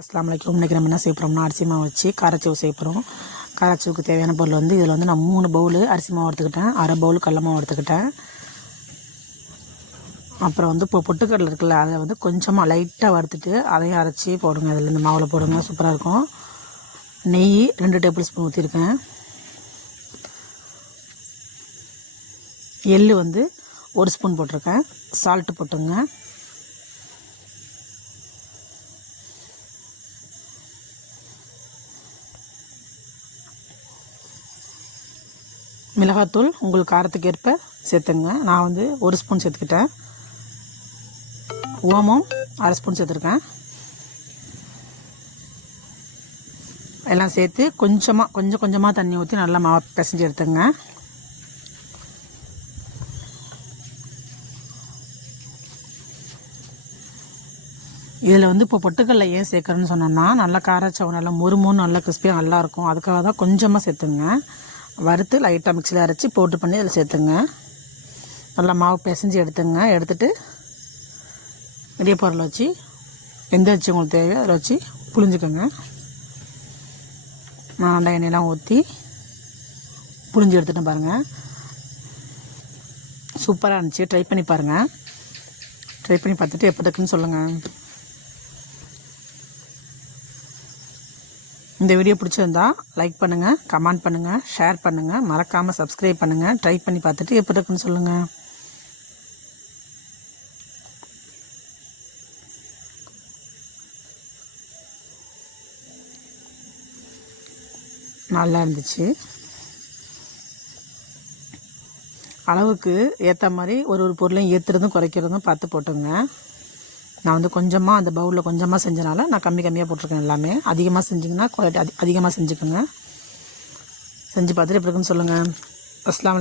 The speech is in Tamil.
அஸ்ஸலாமு அலைக்கும். இன்றைக்கி நம்ம என்ன செய்ய போகிறோம்னா அரிசி மாவு வச்சு காரச்சேவு செய்ய போகிறோம். காரச்சேவுக்கு தேவையான பொருள் வந்து இதில் வந்து நான் 3 பவுல் அரிசி மாவு எடுத்துக்கிட்டேன், அரை பவுல் கடல மாவு எடுத்துக்கிட்டேன். அப்புறம் வந்து இப்போ பொட்டுக்கடலை இருக்குல்ல, அதை வந்து கொஞ்சமாக லைட்டாக வறுத்துட்டு அதையும் அரைச்சி போடுங்க. அதில் இந்த மாவில் போடுங்க, சூப்பராக இருக்கும். நெய் 2 டேபிள் ஸ்பூன் ஊற்றிருக்கேன். எள் வந்து 1 ஸ்பூன் போட்டிருக்கேன். சால்ட்டு போட்டுங்க. மிளகாத்தூள் உங்கள் காரத்துக்கு ஏற்ப சேர்த்துங்க. நான் வந்து 1 ஸ்பூன் சேர்த்துக்கிட்டேன். ஓமம் 1/2 ஸ்பூன் சேர்த்துருக்கேன். எல்லாம் சேர்த்து கொஞ்சம் கொஞ்சமாக தண்ணி ஊற்றி நல்லா மாவு பிசைஞ்சு எடுத்துங்க. இதில் வந்து இப்போ பொட்டுக்கடலை ஏன் சேர்க்குறேன்னு சொன்னோம்னா, நல்லா காரச்சவு நல்லா மொறுமொன்னு நல்லா கிறிஸ்பியாக நல்லாயிருக்கும். அதுக்காக தான் கொஞ்சமாக சேர்த்துங்க. வறுத்து லைட்டாக மிக்சியில் அரைச்சி போட்டு பண்ணி அதில் சேர்த்துங்க. நல்லா மாவு பிசைஞ்சு எடுத்துங்க. எடுத்துகிட்டு இடியப்பொருளை வச்சு எந்த வச்சு உங்களுக்கு தேவையோ அதில் வச்சு புழிஞ்சுக்கோங்க. நான் நல்லா எண்ணெயெல்லாம் ஊற்றி புழிஞ்சு எடுத்துகிட்டு பாருங்கள், சூப்பராக இருந்துச்சு. ட்ரை பண்ணி பாருங்கள். ட்ரை பண்ணி பார்த்துட்டு எப்போ இருக்குன்னு சொல்லுங்கள். இந்த வீடியோ பிடிச்சிருந்தா லைக் பண்ணுங்கள், கமெண்ட் பண்ணுங்கள், ஷேர் பண்ணுங்கள், மறக்காமல் சப்ஸ்கிரைப் பண்ணுங்கள். ட்ரை பண்ணி பார்த்துட்டு எப்படி இருக்குன்னு சொல்லுங்கள். நல்லா இருந்துச்சு. அளவுக்கு ஏற்ற மாதிரி ஒரு பொருளையும் ஏற்றுறதும் குறைக்கிறதும் பார்த்து போட்டுங்க. நான் வந்து கொஞ்சமாக அந்த பவுலில் கொஞ்சமாக செஞ்சனால நான் கம்மியாக போட்டிருக்கேன். எல்லாமே அதிகமாக செஞ்சிங்கன்னா குவாலிட்டி அதிகமாக செஞ்சுக்கோங்க. செஞ்சு பார்த்துட்டு எப்படி இருக்குன்னு சொல்லுங்கள். அஸ்ஸலாமு